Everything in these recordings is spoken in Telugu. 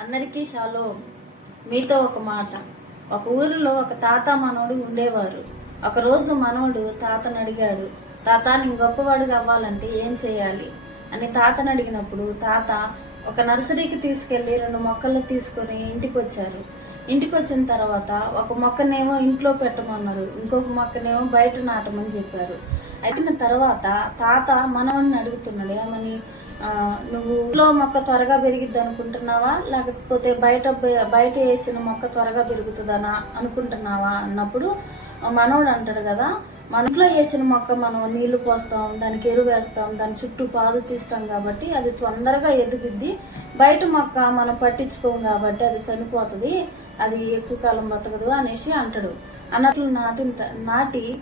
అందరికీ షాలో మీతో ఒక మాట. ఒక ఊరిలో ఒక తాత మనోడు ఉండేవారు. ఒకరోజు మనోడు తాతను అడిగాడు తాత నేను గొప్పవాడు అవ్వాలంటే ఏం చేయాలి? అని తాతను అడిగినప్పుడు తాత ఒక నర్సరీకి తీసుకెళ్ళి రెండు మొక్కలు తీసుకొని ఇంటికి వచ్చారు ఇంటికి వచ్చిన తర్వాత ఒక మొక్కనేమో ఇంట్లో పెట్టమన్నారు ఇంకొక మొక్కనేమో బయట నాటమని చెప్పారు. అయిపోయిన తర్వాత తాత మనవన్ని అడుగుతున్నాడు ఏమని? నువ్వు ఇంట్లో మొక్క త్వరగా పెరిగిద్ది అనుకుంటున్నావా? లేకపోతే బయట బయట వేసిన మొక్క త్వరగా పెరుగుతుందనా అనుకుంటున్నావా? అన్నప్పుడు మనవడు అంటాడు కదా మన ఇంట్లో వేసిన మొక్క మనం నీళ్ళు పోస్తాం దానికి ఎరువు వేస్తాం దాని చుట్టూ పాదు తీస్తాం కాబట్టి అది తొందరగా ఎదుగుద్ది. బయట మొక్క మనం పట్టించుకోం కాబట్టి అది చనిపోతుంది అది ఎక్కువ కాలం బతకదు అనేసి అంటాడు. అన్నట్లు నాటిన త- నాటి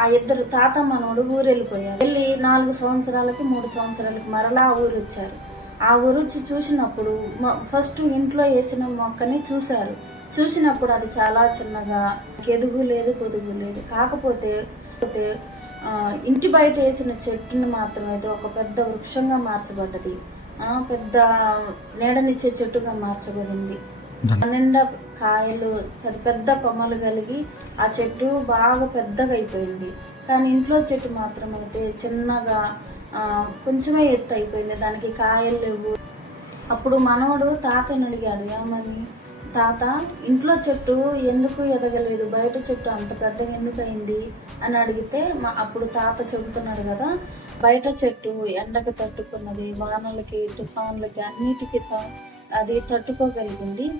ఆ ఇద్దరు తాత మనోడు ఊరు వెళ్ళిపోయారు వెళ్ళి నాలుగు సంవత్సరాలకి మూడు సంవత్సరాలకి మరలా ఆ ఊరు వచ్చారు. ఆ ఊరు వచ్చి చూసినప్పుడు ఫస్ట్ ఇంట్లో వేసిన మొక్కని చూశారు. చూసినప్పుడు అది చాలా చిన్నగా ఎదుగు లేదు పొదుగు లేదు. కాకపోతే ఇంటి బయట వేసిన చెట్టుని మాత్రం ఏదో ఒక పెద్ద వృక్షంగా మార్చబడ్డది. పెద్ద నీడనిచ్చే చెట్టుగా మార్చబడింది. నిండా కాయలు పెద్ద పెద్ద కొమ్మలు కలిగి ఆ చెట్టు బాగా పెద్దగా అయిపోయింది. కానీ ఇంట్లో చెట్టు మాత్రం అయితే చిన్నగా కొంచెమే ఎత్తు అయిపోయింది. దానికి కాయలు లేవు. అప్పుడు మనవడు తాతని అడిగాడు ఏమని? తాత ఇంట్లో చెట్టు ఎందుకు ఎదగలేదు? బయట చెట్టు అంత పెద్దగా ఎందుకు అయింది? అని అడిగితే మా అప్పుడు తాత చెబుతున్నాడు కదా బయట చెట్టు ఎండకు తట్టుకున్నది వానలకి తుఫాన్లకి అన్నిటికీ స- అది తట్టుకోగలిగింది.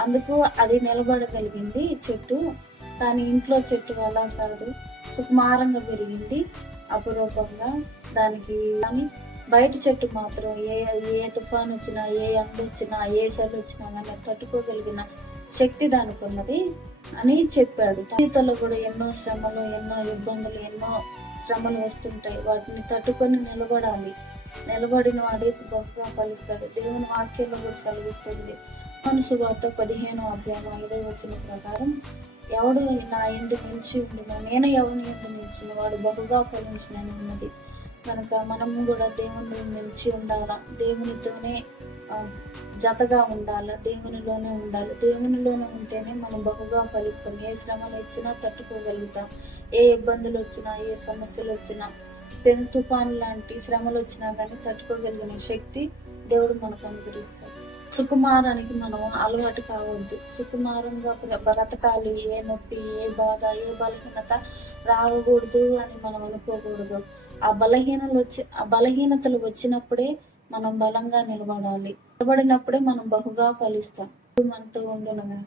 అందుకు అది నిలబడగలిగింది చెట్టు. కానీ ఇంట్లో చెట్టు అలా కాదు. సుకుమారంగా పెరిగింది అపురూపంగా. దానికి కానీ బయట చెట్టు మాత్రం ఏ ఏ తుఫాన్ వచ్చినా ఏ ఎండ వచ్చినా ఏ చలి వచ్చినా కానీ తట్టుకోగలిగిన శక్తి దానికి ఉన్నది అని చెప్పాడు. జీవితంలో కూడా ఎన్నో శ్రమలు ఎన్నో ఇబ్బందులు ఎన్నో శ్రమలు వస్తుంటాయి. వాటిని తట్టుకొని నిలబడాలి. నిలబడిన వాడే బహుగా ఫలిస్తాడు. దేవుని వాక్యంలో కూడా సెలవిస్తుంది. మనసు వార్త పదిహేను అధ్యాయం ఐదో వచ్చిన ప్రకారం ఎవడు నా ఎందు నిలిచి ఉండిన? నేను ఎవరిని ఎందు నిలిచిన? వాడు బహుగా ఫలించిన ఉన్నది. కనుక మనము కూడా దేవుని నిలిచి ఉండాలా? దేవునితోనే జతగా ఉండాలా? దేవునిలోనే ఉండాలి. దేవునిలోనే ఉంటేనే మనం బహుగా ఫలిస్తాం. ఏ శ్రమలు వచ్చినా తట్టుకోగలుగుతాం. ఏ ఇబ్బందులు వచ్చినా ఏ సమస్యలు వచ్చినా పెను తుఫాన్ లాంటి శ్రమలు వచ్చినా కానీ తట్టుకోగలిగిన శక్తి దేవుడు మనకు అనుగ్రహిస్తాడు. సుకుమారానికి మనం అలవాటు కావద్దు. సుకుమారంగా బ్రతకాలి. ఏ నొప్పి ఏ బాధ ఏ బలహీనత రాకూడదు అని మనం అనుకోకూడదు. ఆ బలహీనలు వచ్చి ఆ బలహీనతలు వచ్చినప్పుడే మనం బలంగా నిలబడాలి. నిలబడినప్పుడే మనం బహుగా ఫలిస్తాం. మనతో ఉండును